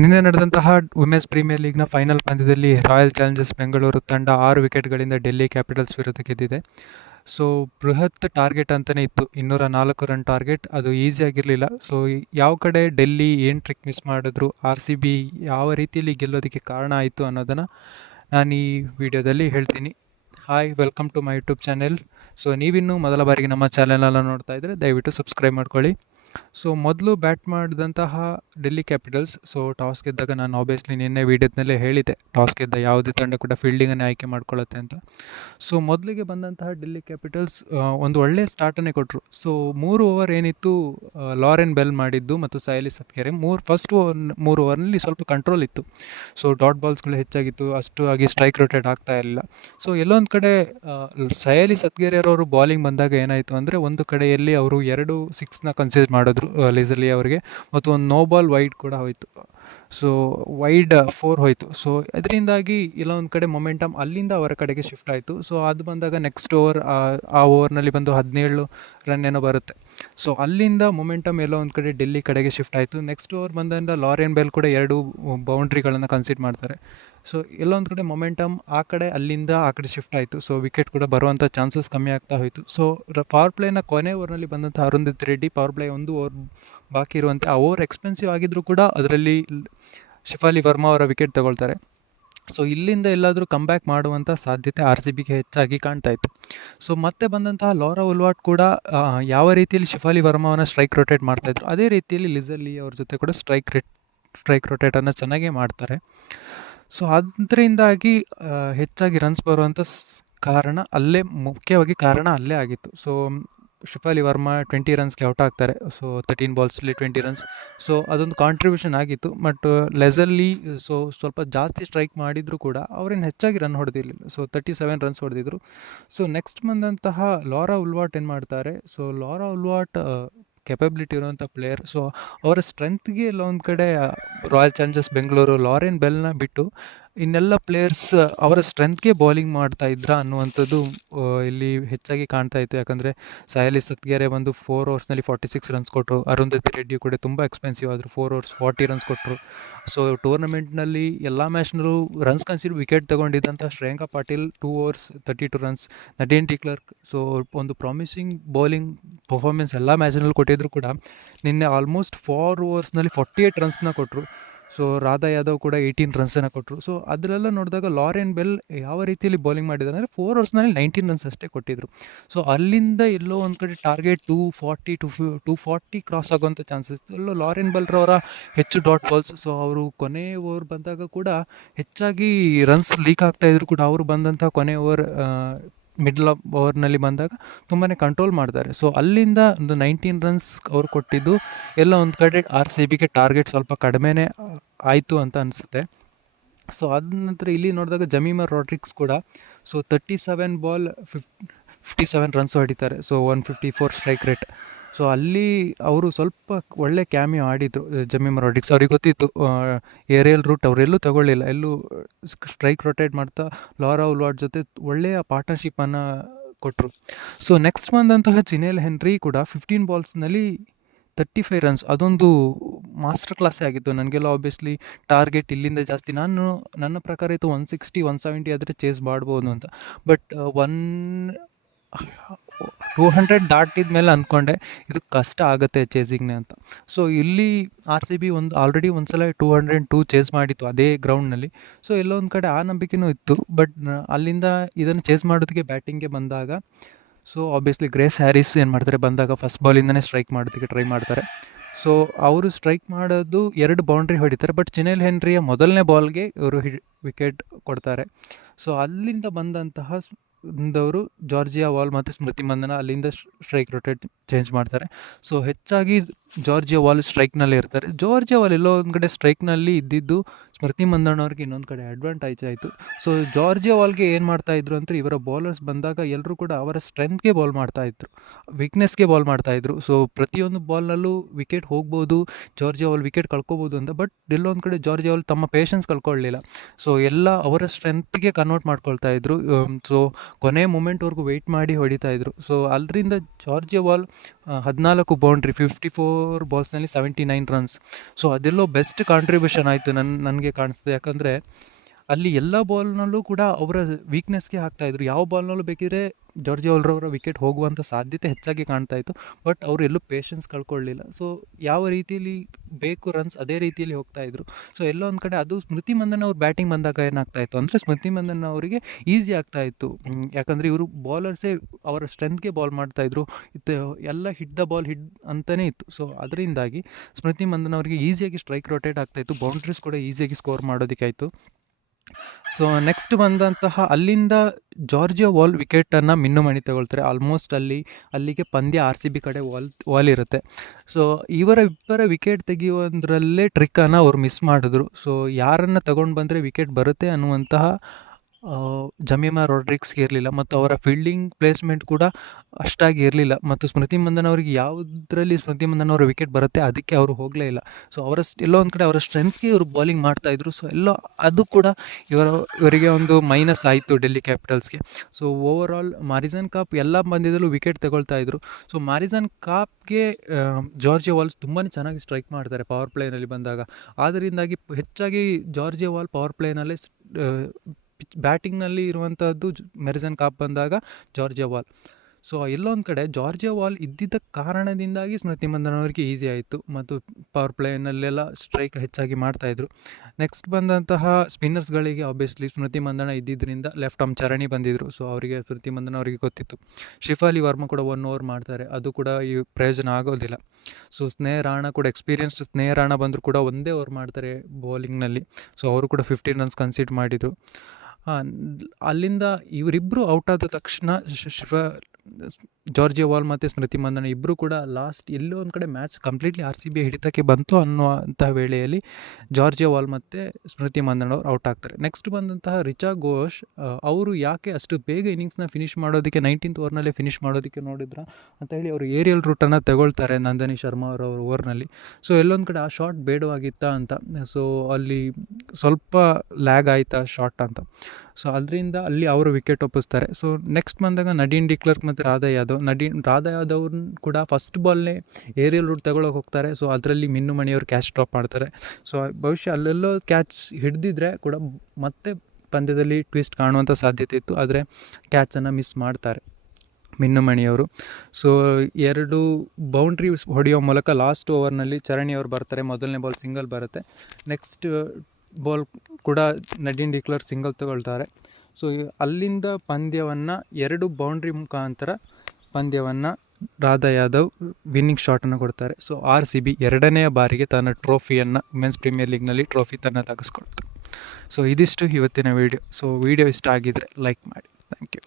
ನಿನ್ನೆ ನಡೆದಂತಹ women's premier ಲೀಗ್ನ final ಪಂದ್ಯದಲ್ಲಿ ರಾಯಲ್ ಚಾಲೆಂಜರ್ಸ್ ಬೆಂಗಳೂರು ತಂಡ 6 ವಿಕೆಟ್ಗಳಿಂದ ಡೆಲ್ಲಿ ಕ್ಯಾಪಿಟಲ್ಸ್ ವಿರುದ್ಧ ಗೆದ್ದಿದೆ. ಸೊ ಬೃಹತ್ ಟಾರ್ಗೆಟ್ ಅಂತಲೇ ಇತ್ತು, 204 ರನ್ ಟಾರ್ಗೆಟ್. ಅದು ಈಸಿ ಆಗಿರಲಿಲ್ಲ. ಸೊ ಯಾವ ಕಡೆ ಡೆಲ್ಲಿ ಏನು ಟ್ರಿಕ್ ಮಿಸ್ ಮಾಡಿದ್ರು, RCB ಯಾವ ರೀತಿಯಲ್ಲಿ ಗೆಲ್ಲೋದಕ್ಕೆ ಕಾರಣ ಆಯಿತು ಅನ್ನೋದನ್ನು ನಾನು ಈ ವಿಡಿಯೋದಲ್ಲಿ ಹೇಳ್ತೀನಿ. Hi, welcome to my YouTube channel. So ನೀವಿನ್ನೂ ಮೊದಲ ಬಾರಿಗೆ ನಮ್ಮ ಚಾನೆಲನ್ನು ನೋಡ್ತಾ ಇದ್ದರೆ ದಯವಿಟ್ಟು ಸಬ್ಸ್ಕ್ರೈಬ್ ಮಾಡ್ಕೊಳ್ಳಿ. ಸೊ ಮೊದಲು ಬ್ಯಾಟ್ ಮಾಡಿದಂತಹ ಡೆಲ್ಲಿ ಕ್ಯಾಪಿಟಲ್ಸ್, ಸೊ ಟಾಸ್ ಗೆದ್ದಾಗ ನಾನು ಆಬ್ವಿಯಸ್ಲಿ ನಿನ್ನೆ ವೀಡಿಯೋದಲ್ಲೇ ಹೇಳಿದೆ, ಟಾಸ್ ಗೆದ್ದ ಯಾವುದೇ ತಂಡ ಕೂಡ ಫೀಲ್ಡಿಂಗನ್ನೇ ಆಯ್ಕೆ ಮಾಡ್ಕೊಳ್ಳುತ್ತೆ ಅಂತ. ಸೊ ಮೊದಲಿಗೆ ಬಂದಂತಹ ಡೆಲ್ಲಿ ಕ್ಯಾಪಿಟಲ್ಸ್ ಒಂದು ಒಳ್ಳೆಯ ಸ್ಟಾರ್ಟನ್ನೇ ಕೊಟ್ಟರು. ಸೊ 3 ಓವರ್ ಏನಿತ್ತು, ಲಾರೆನ್ ಬೆಲ್ ಮಾಡಿದ್ದು ಮತ್ತು ಸಯಲಿ ಸತ್ಗೆರೆ ಫಸ್ಟ್ 3 ಓವರ್ನಲ್ಲಿ ಸ್ವಲ್ಪ ಕಂಟ್ರೋಲ್ ಇತ್ತು. ಸೊ ಡಾಟ್ ಬಾಲ್ಸ್ಗಳು ಹೆಚ್ಚಾಗಿತ್ತು, ಅಷ್ಟು ಆಗಿ ಸ್ಟ್ರೈಕ್ ರೊಟೇಟ್ ಆಗ್ತಾ ಇರಲಿಲ್ಲ. ಸೊ ಎಲ್ಲೊಂದು ಕಡೆ ಸಯಲಿ ಸತ್ಗೆರೆಯವರು ಬಾಲಿಂಗ್ ಬಂದಾಗ ಏನಾಯಿತು ಅಂದರೆ, ಒಂದು ಕಡೆಯಲ್ಲಿ ಅವರು 2 ಸಿಕ್ಸ್ನ ಕನ್ಸಿಡರ್ ಮಾಡಿದ್ರು ಲಿಸಲಿ ಅವರಿಗೆ, ಮತ್ತು ಒಂದು ನೋ ಬಾಲ್ ವೈಡ್ ಕೂಡ ಹೋಯಿತು. ಸೊ ವೈಡ್ 4 ಹೋಯಿತು. ಸೊ ಇದರಿಂದಾಗಿ ಇಲ್ಲ ಒಂದು ಕಡೆ ಮೊಮೆಂಟಮ್ ಅಲ್ಲಿಂದ ಅವರ ಕಡೆಗೆ ಶಿಫ್ಟ್ ಆಯಿತು. ಸೊ ಅದು ಬಂದಾಗ ನೆಕ್ಸ್ಟ್ ಓವರ್, ಆ ಓವರ್ನಲ್ಲಿ ಬಂದು 17 ರನ್ ಏನೋ ಬರುತ್ತೆ. ಸೊ ಅಲ್ಲಿಂದ ಮೊಮೆಂಟಮ್ ಎಲ್ಲೋ ಒಂದು ಕಡೆ ಡೆಲ್ಲಿ ಕಡೆಗೆ ಶಿಫ್ಟ್ ಆಯಿತು. ನೆಕ್ಸ್ಟ್ ಓವರ್ ಬಂದಿಂದ ಲಾರೆನ್ ಬೆಲ್ ಕೂಡ 2 ಬೌಂಡ್ರಿಗಳನ್ನು ಕನ್ಸಿಡರ್ ಮಾಡ್ತಾರೆ. ಸೊ ಎಲ್ಲೊಂದು ಕಡೆ ಮೊಮೆಂಟಮ್ ಅಲ್ಲಿಂದ ಆ ಕಡೆ ಶಿಫ್ಟ್ ಆಯಿತು. ಸೊ ವಿಕೆಟ್ ಕೂಡ ಬರುವಂಥ ಚಾನ್ಸಸ್ ಕಮ್ಮಿ ಆಗ್ತಾ ಹೋಯಿತು. ಸೊ ಪವರ್ ಪ್ಲೇನ ಕೊನೆ ಓವರ್ನಲ್ಲಿ ಬಂದಂಥ Arundhati Reddy, power play 1 over ಬಾಕಿ ಇರುವಂತೆ, ಆ ಓವರ್ ಎಕ್ಸ್ಪೆನ್ಸಿವ್ ಆಗಿದ್ದರೂ ಕೂಡ ಅದರಲ್ಲಿ ಶಿಫಾಲಿ ವರ್ಮಾ ಅವರ ವಿಕೆಟ್ ತಗೊಳ್ತಾರೆ. ಸೊ ಇಲ್ಲಿಂದ ಎಲ್ಲಾದರೂ ಕಮ್ಬ್ಯಾಕ್ ಮಾಡುವಂಥ ಸಾಧ್ಯತೆ RCBಗೆ ಹೆಚ್ಚಾಗಿ ಕಾಣ್ತಾ ಇತ್ತು. ಸೊ ಮತ್ತೆ ಬಂದಂತಹ ಲಾರಾ ಉಲ್ವಾಟ್ ಕೂಡ ಯಾವ ರೀತಿಯಲ್ಲಿ ಶಿಫಾಲಿ ವರ್ಮಾವನ್ನು ಸ್ಟ್ರೈಕ್ ರೊಟೇಟ್ ಮಾಡ್ತಾಯಿದ್ರು, ಅದೇ ರೀತಿಯಲ್ಲಿ ಲಿಸಲಿ ಅವ್ರ ಜೊತೆ ಕೂಡ ಸ್ಟ್ರೈಕ್ ರೊಟೇಟನ್ನು ಚೆನ್ನಾಗೇ ಮಾಡ್ತಾರೆ. ಸೊ ಅದರಿಂದಾಗಿ ಹೆಚ್ಚಾಗಿ ರನ್ಸ್ ಬರುವಂಥ ಮುಖ್ಯವಾಗಿ ಕಾರಣ ಅಲ್ಲೇ ಆಗಿತ್ತು. ಸೊ ಶಿಫಾಲಿ ವರ್ಮಾ 20 ರನ್ಸ್ಗೆ ಔಟ್ ಆಗ್ತಾರೆ. ಸೊ 13 ಬಾಲ್ಸಲ್ಲಿ 20 ರನ್ಸ್. ಸೊ ಅದೊಂದು ಕಾಂಟ್ರಿಬ್ಯೂಷನ್ ಆಗಿತ್ತು. ಬಟ್ ಲೆಸಲ್ಲಿ ಸ್ವಲ್ಪ ಜಾಸ್ತಿ ಸ್ಟ್ರೈಕ್ ಮಾಡಿದರೂ ಕೂಡ ಅವರೇನು ಹೆಚ್ಚಾಗಿ ರನ್ ಹೊಡೆದಿರಲಿಲ್ಲ. ಸೊ 37 ರನ್ಸ್ ಹೊಡೆದಿದ್ರು. ಸೊ ನೆಕ್ಸ್ಟ್ ಬಂದಂತಹ ಲಾರಾ ಉಲ್ವಾಟ್ ಏನು ಮಾಡ್ತಾರೆ, ಸೊ ಲಾರಾ ಉಲ್ವಾಟ್ ಕೆಪಬಿಲಿಟಿ ಇರುವಂಥ ಪ್ಲೇಯರ್. ಸೊ ಅವರ ಸ್ಟ್ರೆಂತ್ಗೆ ಎಲ್ಲ ಒಂದು ಕಡೆ ರಾಯಲ್ ಚಾಲೆಂಜರ್ಸ್ ಬೆಂಗಳೂರು ಲಾರೆನ್ ಬೆಲ್ನ ಬಿಟ್ಟು ಇನ್ನೆಲ್ಲ ಪ್ಲೇಯರ್ಸ್ ಅವರ ಸ್ಟ್ರೆಂತ್ಗೆ ಬೌಲಿಂಗ್ ಮಾಡ್ತಾ ಇದ್ರ ಅನ್ನುವಂಥದ್ದು ಇಲ್ಲಿ ಹೆಚ್ಚಾಗಿ ಕಾಣ್ತಾ ಇತ್ತು. ಯಾಕಂದರೆ ಸಯಲಿ ಸತ್ಗೆರೆ ಬಂದು 4 ಓವರ್ಸ್ನಲ್ಲಿ 46 ರನ್ಸ್ ಕೊಟ್ಟರು. ಅರುಂಧತಿ ರೆಡ್ಡಿ ಕೂಡ ತುಂಬ ಎಕ್ಸ್ಪೆನ್ಸಿವ್ ಆದರು, 4 ಓವರ್ಸ್ 40 ರನ್ಸ್ ಕೊಟ್ಟರು. ಸೊ ಟೂರ್ನಮೆಂಟ್ನಲ್ಲಿ ಎಲ್ಲ ಮ್ಯಾಚ್ನಲ್ಲೂ ರನ್ಸ್ ಕನ್ಸಿಡರ್ ವಿಕೆಟ್ ತೊಗೊಂಡಿದ್ದಂಥ Shreyanka Patil 2 overs 32 runs, Nadine de Klerk. So ಒಂದು ಪ್ರಾಮಿಸಿಂಗ್ ಬೌಲಿಂಗ್ ಪರ್ಫಾರ್ಮೆನ್ಸ್ ಎಲ್ಲ ಮ್ಯಾಚ್ನಲ್ಲೂ ಕೊಟ್ಟಿದ್ರು ಕೂಡ ನಿನ್ನೆ ಆಲ್ಮೋಸ್ಟ್ 4 ಓವರ್ಸ್ನಲ್ಲಿ 48 ರನ್ಸ್ನ ಕೊಟ್ಟರು. ಸೊ ರಾಧಾ ಯಾದವ್ ಕೂಡ 18 ರನ್ಸನ್ನು ಕೊಟ್ಟರು. ಸೊ ಅದರಲ್ಲ ನೋಡಿದಾಗ ಲಾರೆನ್ ಬೆಲ್ ಯಾವ ರೀತಿಯಲ್ಲಿ ಬೌಲಿಂಗ್ ಮಾಡಿದ್ದಾರೆ ಅಂದರೆ 4 ಓವರ್ಸ್ನಲ್ಲಿ 19 ರನ್ಸ್ ಅಷ್ಟೇ ಕೊಟ್ಟಿದ್ರು. ಸೊ ಅಲ್ಲಿಂದ ಎಲ್ಲೋ ಒಂದು ಕಡೆ ಟಾರ್ಗೆಟ್ 240 ಕ್ರಾಸ್ ಆಗುವಂಥ ಚಾನ್ಸಸ್ ಇತ್ತು. ಎಲ್ಲೋ ಲಾರೆನ್ ಬೆಲ್ರವರ ಹೆಚ್ಚು ಡಾಟ್ ಬಾಲ್ಸ್. ಸೊ ಅವರು ಕೊನೆ ಓವರ್ ಬಂದಾಗ ಕೂಡ ಹೆಚ್ಚಾಗಿ ರನ್ಸ್ ಲೀಕ್ ಆಗ್ತಾಯಿದ್ರು ಕೂಡ ಅವರು ಬಂದಂಥ ಕೊನೆ ಓವರ್ ಮಿಡ್ಲ್ ಓವರ್ನಲ್ಲಿ ಬಂದಾಗ ತುಂಬಾ ಕಂಟ್ರೋಲ್ ಮಾಡ್ತಾರೆ. ಸೊ ಅಲ್ಲಿಂದ ಒಂದು 19 ರನ್ಸ್ ಅವರು ಕೊಟ್ಟಿದ್ದು ಎಲ್ಲ ಒಂದು ಕಡೆ RCBಗೆ ಟಾರ್ಗೆಟ್ ಸ್ವಲ್ಪ ಕಡಿಮೆನೇ ಆಯಿತು ಅಂತ ಅನಿಸುತ್ತೆ. ಸೊ ಅದ ನಂತರ ಇಲ್ಲಿ ನೋಡಿದಾಗ ಜಮೀಮಾ ರಾಡ್ರಿಕ್ಸ್ ಕೂಡ 37 ಬಾಲ್ 57 ರನ್ಸ್ ಹೊಡಿತಾರೆ. So 154 strike rate. ಸೊ ಅಲ್ಲಿ ಅವರು ಸ್ವಲ್ಪ ಒಳ್ಳೆ ಕ್ಯಾಮಿಯೋ ಆಡಿದರು ಜಮೀಮಾ ರಾಡ್ರಿಕ್ಸ್. ಅವ್ರಿಗೆ ಗೊತ್ತಿತ್ತು ಏರಿಯಲ್ ರೂಟ್ ಅವರೆಲ್ಲೂ ತಗೊಳ್ಳಿಲ್ಲ, ಎಲ್ಲೂ ಸ್ಟ್ರೈಕ್ ರೊಟೇಟ್ ಮಾಡ್ತಾ ಲಾರಾ ಉಲ್ವಾಟ್ ಜೊತೆ ಒಳ್ಳೆಯ ಪಾರ್ಟ್ನರ್ಶಿಪ್ಪನ್ನು ಕೊಟ್ಟರು. ಸೊ ನೆಕ್ಸ್ಟ್ ಬಂದಂತಹ ಚಿನೇಲ್ ಹೆನ್ರಿ ಕೂಡ 15 ಬಾಲ್ಸ್ನಲ್ಲಿ 35 ರನ್ಸ್. ಅದೊಂದು ಮಾಸ್ಟರ್ ಕ್ಲಾಸೇ ಆಗಿತ್ತು. ನನಗೆಲ್ಲ ಆಬ್ವಿಯಸ್ಲಿ ಟಾರ್ಗೆಟ್ ಇಲ್ಲಿಂದ ಜಾಸ್ತಿ, ನನ್ನ ಪ್ರಕಾರ ಇತ್ತು 160 170 ಆದರೆ ಚೇಸ್ ಮಾಡ್ಬೋದು ಅಂತ. ಬಟ್ 200 ದಾಟಿದ ಮೇಲೆ ಅಂದ್ಕೊಂಡೆ ಇದು ಕಷ್ಟ ಆಗುತ್ತೆ ಚೇಸಿಂಗ್ನೇ ಅಂತ. ಸೊ ಇಲ್ಲಿ RCB ಆಲ್ರೆಡಿ ಒಂದ್ಸಲ 202 ಚೇಸ್ ಮಾಡಿತ್ತು ಅದೇ ಗ್ರೌಂಡ್ನಲ್ಲಿ. ಸೊ ಎಲ್ಲೋ ಒಂದು ಕಡೆ ಆ ನಂಬಿಕೆನೂ ಇತ್ತು. ಬಟ್ ಅಲ್ಲಿಂದ ಇದನ್ನು ಚೇಸ್ ಮಾಡೋದಕ್ಕೆ ಬ್ಯಾಟಿಂಗ್ಗೆ ಬಂದಾಗ, ಸೊ ಆಬ್ವಿಯಸ್ಲಿ ಗ್ರೇಸ್ ಹ್ಯಾರಿಸ್ ಏನು ಮಾಡ್ತಾರೆ, ಬಂದಾಗ ಫಸ್ಟ್ ಬಾಲಿಂದನೇ ಸ್ಟ್ರೈಕ್ ಮಾಡೋದಕ್ಕೆ ಟ್ರೈ ಮಾಡ್ತಾರೆ. ಸೊ ಅವರು ಸ್ಟ್ರೈಕ್ ಮಾಡೋದು 2 ಬೌಂಡ್ರಿ ಹೊಡಿತಾರೆ. ಬಟ್ ಚಿನೇಲ್ ಹೆನ್ರಿಯ ಮೊದಲನೇ ಬಾಲ್ಗೆ ಇವರು ವಿಕೆಟ್ ಕೊಡ್ತಾರೆ. ಸೊ ಅಲ್ಲಿಂದ ಬಂದಂತಹ ದವರು ಜಾರ್ಜಿಯಾ ವಾಲ್ ಮತ್ತು ಸ್ಮೃತಿ ಮಂದನ ಅಲ್ಲಿಂದ ಸ್ಟ್ರೈಕ್ ರೊಟೇಟ್ ಚೇಂಜ್ ಮಾಡ್ತಾರೆ. ಸೊ ಹೆಚ್ಚಾಗಿ ಜಾರ್ಜಿಯಾ ವಾಲ್ ಸ್ಟ್ರೈಕ್ನಲ್ಲಿ ಇರ್ತಾರೆ. ಜಾರ್ಜಿಯಾ ವಾಲ್ ಎಲ್ಲೋ ಒಂದು ಕಡೆ ಸ್ಟ್ರೈಕ್ನಲ್ಲಿ ಇದ್ದಿದ್ದು ಸ್ಮೃತಿ ಮಂದಣ್ಣವ್ರಿಗೆ ಇನ್ನೊಂದು ಕಡೆ ಅಡ್ವಾಂಟೇಜ್ ಆಯಿತು. ಸೊ ಜಾರ್ಜಿಯಾ ವಾಲ್ಗೆ ಏನು ಮಾಡ್ತಾಯಿದ್ರು ಅಂದರೆ, ಇವರ ಬೌಲರ್ಸ್ ಬಂದಾಗ ಎಲ್ಲರೂ ಕೂಡ ಅವರ ಸ್ಟ್ರೆಂತ್ಗೆ ಬಾಲ್ ಮಾಡ್ತಾಯಿದ್ರು, ವೀಕ್ನೆಸ್ಗೆ ಬಾಲ್ ಮಾಡ್ತಾಯಿದ್ರು. ಸೊ ಪ್ರತಿಯೊಂದು ಬಾಲ್ನಲ್ಲೂ ವಿಕೆಟ್ ಹೋಗ್ಬೋದು, ಜಾರ್ಜಿಯಾ ವಾಲ್ ವಿಕೆಟ್ ಕಳ್ಕೊಬೋದು ಅಂತ. ಬಟ್ ಎಲ್ಲೊಂದು ಕಡೆ ಜಾರ್ಜಿಯಾ ವಾಲ್ ತಮ್ಮ ಪೇಷನ್ಸ್ ಕಳ್ಕೊಳ್ಳಲಿಲ್ಲ. ಸೊ ಎಲ್ಲ ಅವರ ಸ್ಟ್ರೆಂತ್ಗೆ ಕನ್ವರ್ಟ್ ಮಾಡ್ಕೊಳ್ತಾ ಇದ್ರು. ಸೊ ಕೊನೆ ಮೂಮೆಂಟ್ವರೆಗೂ ವೆಯ್ಟ್ ಮಾಡಿ ಹೊಡಿತಾಯಿದ್ರು. ಸೊ ಅದರಿಂದ ಜಾರ್ಜಿಯಾ ವಾಲ್ 14 ಬೌಂಡ್ರಿ, 54 ಬಾಲ್ಸ್ನಲ್ಲಿ 79 ರನ್ಸ್. ಸೊ ಅದೆಲ್ಲೋ ಬೆಸ್ಟ್ ಕಾಂಟ್ರಿಬ್ಯೂಷನ್ ಆಯಿತು ನನಗೆ ಕಾಣಿಸ್ತದೆ. ಯಾಕಂದರೆ ಅಲ್ಲಿ ಎಲ್ಲ ಬಾಲ್ನಲ್ಲೂ ಕೂಡ ಅವರ ವೀಕ್ನೆಸ್ಗೆ ಹಾಕ್ತಾಯಿದ್ರು. ಯಾವ ಬಾಲ್ನಲ್ಲೂ ಬೇಕಿದ್ರೆ ಜಾರ್ಜಿಯಾ ವಾಲ್ರವರ ವಿಕೆಟ್ ಹೋಗುವಂಥ ಸಾಧ್ಯತೆ ಹೆಚ್ಚಾಗಿ ಕಾಣ್ತಾಯಿತ್ತು. ಬಟ್ ಅವರು ಎಲ್ಲೂ ಪೇಷನ್ಸ್ ಕಳ್ಕೊಳ್ಳಿಲ್ಲ. ಸೊ ಯಾವ ರೀತಿಯಲ್ಲಿ ಬೇಕು ರನ್ಸ್ ಅದೇ ರೀತಿಯಲ್ಲಿ ಹೋಗ್ತಾಯಿದ್ರು. ಸೊ ಎಲ್ಲೋ ಒಂದು ಕಡೆ ಅದು ಸ್ಮೃತಿ ಮಂದನ್ ಅವ್ರು ಬ್ಯಾಟಿಂಗ್ ಬಂದಾಗ ಏನಾಗ್ತಾಯಿತ್ತು ಅಂದರೆ ಸ್ಮೃತಿ ಮಂದನ್ ಅವರಿಗೆ ಈಸಿ ಆಗ್ತಾಯಿತ್ತು. ಯಾಕಂದರೆ ಇವರು ಬಾಲರ್ಸೇ ಅವರ ಸ್ಟ್ರೆಂತ್ಗೆ ಬಾಲ್ ಮಾಡ್ತಾಯಿದ್ರು. ಎಲ್ಲ ಹಿಟ್ ದ ಬಾಲ್ ಹಿಟ್ ಅಂತಲೇ ಇತ್ತು. ಸೊ ಅದರಿಂದಾಗಿ ಸ್ಮೃತಿ ಮಂದನ್ ಅವರಿಗೆ ಈಸಿಯಾಗಿ ಸ್ಟ್ರೈಕ್ ರೊಟೇಟ್ ಆಗ್ತಾಯಿತ್ತು. ಬೌಂಡ್ರೀಸ್ ಕೂಡ ಈಸಿಯಾಗಿ ಸ್ಕೋರ್ ಮಾಡೋದಕ್ಕಾಯಿತು. ಸೊ ನೆಕ್ಸ್ಟ್ ಬಂದಂತಹ ಅಲ್ಲಿಂದ ಜಾರ್ಜಿಯಾ ವಾಲ್ ವಿಕೆಟನ್ನು ಮಿನ್ನುಮಣಿ ತಗೊಳ್ತಾರೆ. ಆಲ್ಮೋಸ್ಟ್ ಅಲ್ಲಿಗೆ ಪಂದ್ಯ RCB ಕಡೆ ವಾಲ್ ಇರುತ್ತೆ. ಸೊ ಇಬ್ಬರ ವಿಕೆಟ್ ತೆಗೆಯುವುದರಲ್ಲೇ ಟ್ರಿಕ್ಕನ್ನು ಅವ್ರು ಮಿಸ್ ಮಾಡಿದ್ರು. ಸೊ ಯಾರನ್ನು ತಗೊಂಡು ಬಂದರೆ ವಿಕೆಟ್ ಬರುತ್ತೆ ಅನ್ನುವಂತಹ ಜಮೀಮಾ ರೋಡ್ರಿಗ್ಸ್ಗೆ ಇರಲಿಲ್ಲ, ಮತ್ತು ಅವರ ಫೀಲ್ಡಿಂಗ್ ಪ್ಲೇಸ್ಮೆಂಟ್ ಕೂಡ ಅಷ್ಟಾಗಿ ಇರಲಿಲ್ಲ. ಮತ್ತು ಸ್ಮೃತಿ ಮಂದನ್ ಅವರಿಗೆ ಯಾವುದರಲ್ಲಿ ಸ್ಮೃತಿ ಮಂದನ್ ಅವರ ವಿಕೆಟ್ ಬರುತ್ತೆ ಅದಕ್ಕೆ ಅವರು ಹೋಗಲೇ ಇಲ್ಲ. ಸೊ ಎಲ್ಲೋ ಒಂದು ಕಡೆ ಅವರ ಸ್ಟ್ರೆಂತ್ಗೆ ಇವರು ಬೌಲಿಂಗ್ ಮಾಡ್ತಾಯಿದ್ರು. ಸೊ ಎಲ್ಲೋ ಅದು ಕೂಡ ಇವರಿಗೆ ಒಂದು ಮೈನಸ್ ಆಯಿತು ಡೆಲ್ಲಿ ಕ್ಯಾಪಿಟಲ್ಸ್ಗೆ. ಸೊ ಓವರಾಲ್ ಮಾರಿಸನ್ ಕಾಪ್ ಎಲ್ಲ ಪಂದ್ಯದಲ್ಲೂ ವಿಕೆಟ್ ತಗೊಳ್ತಾ ಇದ್ರು. ಸೊ ಮಾರಿಸನ್ ಕಾಪ್ಗೆ ಜಾರ್ಜಿಯಾ ವಾಲ್ಸ್ ತುಂಬಾ ಚೆನ್ನಾಗಿ ಸ್ಟ್ರೈಕ್ ಮಾಡ್ತಾರೆ ಪವರ್ ಪ್ಲೇನಲ್ಲಿ ಬಂದಾಗ. ಆದ್ದರಿಂದಾಗಿ ಹೆಚ್ಚಾಗಿ ಜಾರ್ಜಿಯಾ ವಾಲ್ ಪವರ್ ಪ್ಲೇನಲ್ಲೇ ಬ್ಯಾಟಿಂಗ್ನಲ್ಲಿ ಇರುವಂಥದ್ದು ಮೆರಿಸನ್ ಕಾಪ್ ಬಂದಾಗ ಜಾರ್ಜಿಯಾ ವಾಲ್. ಸೊ ಎಲ್ಲೊಂದು ಕಡೆ ಜಾರ್ಜಿಯಾ ವಾಲ್ ಇದ್ದಿದ್ದ ಕಾರಣದಿಂದಾಗಿ ಸ್ಮೃತಿ ಮಂದನ್ ಅವರಿಗೆ ಈಸಿ ಆಯಿತು, ಮತ್ತು ಪವರ್ ಪ್ಲೇನಲ್ಲೆಲ್ಲ ಸ್ಟ್ರೈಕ್ ಹೆಚ್ಚಾಗಿ ಮಾಡ್ತಾಯಿದ್ರು. ನೆಕ್ಸ್ಟ್ ಬಂದಂತಹ ಸ್ಪಿನ್ನರ್ಸ್ಗಳಿಗೆ ಆಬ್ವಿಯಸ್ಲಿ ಸ್ಮೃತಿ ಮಂದನ ಇದ್ದಿದ್ದರಿಂದ ಲೆಫ್ಟ್ ಆರ್ಮ್ ಚರಣಿ ಬಂದಿದ್ದರು. ಸೊ ಅವರಿಗೆ ಸ್ಮೃತಿ ಮಂದನ್ ಅವರಿಗೆ ಗೊತ್ತಿತ್ತು. ಶಿಫಾಲಿ ವರ್ಮಾ ಕೂಡ 1 ಓವರ್ ಮಾಡ್ತಾರೆ, ಅದು ಕೂಡ ಈ ಪ್ರಯೋಜನ ಆಗೋದಿಲ್ಲ. ಸೊ ಸ್ನೇಹ ರಾಣಾ ಕೂಡ ಎಕ್ಸ್ಪೀರಿಯನ್ಸ್ಡ್ ಸ್ನೇಹ ರಾಣಾ ಬಂದರೂ ಕೂಡ 1 ಓವರ್ ಮಾಡ್ತಾರೆ ಬೌಲಿಂಗ್ನಲ್ಲಿ. ಸೊ ಅವರು ಕೂಡ 15 ರನ್ಸ್ ಕನ್ಸಿಡ್ ಮಾಡಿದರು. ಅಲ್ಲಿಂದ ಇವರಿಬ್ಬರು ಔಟ್ ಆದ ತಕ್ಷಣ ಜಾರ್ಜಿಯಾ ವಾಲ್ ಮತ್ತು ಸ್ಮೃತಿ ಮಂದನ ಇಬ್ಬರು ಕೂಡ ಲಾಸ್ಟ್ ಎಲ್ಲೋ ಒಂದು ಕಡೆ ಮ್ಯಾಚ್ ಕಂಪ್ಲೀಟ್ಲಿ RCB ಹಿಡಿತಕ್ಕೆ ಬಂತು ಅನ್ನುವಂತಹ ವೇಳೆಯಲ್ಲಿ ಜಾರ್ಜಿಯಾ ವಾಲ್ ಮತ್ತು ಸ್ಮೃತಿ ಮಂದನ್ ಅವರು ಔಟ್ ಆಗ್ತಾರೆ. ನೆಕ್ಸ್ಟ್ ಬಂದಂತಹ ರಿಚಾ ಘೋಷ್ ಅವರು ಯಾಕೆ ಅಷ್ಟು ಬೇಗ ಇನ್ನಿಂಗ್ಸ್ನ ಫಿನಿಷ್ ಮಾಡೋದಕ್ಕೆ 19th ಓವರ್ನಲ್ಲೇ ಫಿನಿಷ್ ಮಾಡೋದಕ್ಕೆ ನೋಡಿದ್ರ ಅಂತ ಹೇಳಿ ಅವರು ಏರಿಯಲ್ ರೂಟನ್ನು ತಗೊಳ್ತಾರೆ ನಂದನಿ ಶರ್ಮಾ ಅವರ ಓವರ್ನಲ್ಲಿ. ಸೊ ಎಲ್ಲೊಂದು ಕಡೆ ಆ ಶಾಟ್ ಬೇಡವಾಗಿತ್ತಾ ಅಂತ, ಸೊ ಅಲ್ಲಿ ಸ್ವಲ್ಪ ಲ್ಯಾಗ್ ಆಯಿತಾ ಶಾಟ್ ಅಂತ. ಸೊ ಅದರಿಂದ ಅಲ್ಲಿ ಅವರು ವಿಕೆಟ್ ಒಪ್ಪಿಸ್ತಾರೆ. ಸೊ ನೆಕ್ಸ್ಟ್ ಬಂದಾಗ ನಡೀನ್ ಡಿ ಕ್ಲರ್ಕ್ ಮತ್ತು ರಾಧಾ ಯಾದವ್ ಕೂಡ ಫಸ್ಟ್ ಬಾಲ್ನೇ ಏರಿಯಲ್ ರೂಟ್ ತಗೊಳ್ಳೋಕೆ ಹೋಗ್ತಾರೆ. ಸೊ ಅದರಲ್ಲಿ ಮಿನ್ನುಮಣಿಯವರು ಕ್ಯಾಚ್ ಡ್ರಾಪ್ ಮಾಡ್ತಾರೆ. ಸೊ ಬಹುಶಃ ಅಲ್ಲೆಲ್ಲೋ ಕ್ಯಾಚ್ ಹಿಡಿದಿದ್ರೆ ಕೂಡ ಮತ್ತೆ ಪಂದ್ಯದಲ್ಲಿ ಟ್ವಿಸ್ಟ್ ಕಾಣುವಂಥ ಸಾಧ್ಯತೆ ಇತ್ತು, ಆದರೆ ಕ್ಯಾಚನ್ನು ಮಿಸ್ ಮಾಡ್ತಾರೆ ಮಿನ್ನುಮಣಿಯವರು. ಸೊ 2 ಬೌಂಡ್ರಿ ಹೊಡೆಯೋ ಮೂಲಕ ಲಾಸ್ಟ್ ಓವರ್ನಲ್ಲಿ ಚರಣಿಯವರು ಬರ್ತಾರೆ. ಮೊದಲನೇ ಬಾಲ್ ಸಿಂಗಲ್ ಬರುತ್ತೆ. ನೆಕ್ಸ್ಟ್ ಬಾಲ್ ಕೂಡ ನಡೀನ್ ಡಿ ಕ್ಲರ್ಕ್ ಸಿಂಗಲ್ ತಗೊಳ್ತಾರೆ. ಸೊ ಅಲ್ಲಿಂದ ಪಂದ್ಯವನ್ನು 2 ಬೌಂಡ್ರಿ ಮುಖಾಂತರ ಪಂದ್ಯವನ್ನು ರಾಧಾ ಯಾದವ್ ವಿನ್ನಿಂಗ್ ಶಾಟನ್ನು ಕೊಡ್ತಾರೆ. ಸೊ RCB 2ನೇ ಬಾರಿಗೆ ತನ್ನ ಟ್ರೋಫಿಯನ್ನು ವುಮೆನ್ಸ್ ಪ್ರೀಮಿಯರ್ ಲೀಗ್ನಲ್ಲಿ ಟ್ರೋಫಿ ತನ್ನ ತೆಗೆಸ್ಕೊಳ್ತಾರೆ. ಸೊ ಇದಿಷ್ಟು ಇವತ್ತಿನ ವೀಡಿಯೋ. ಸೊ ವಿಡಿಯೋ ಇಷ್ಟ ಆಗಿದ್ದರೆ ಲೈಕ್ ಮಾಡಿ. Thank you.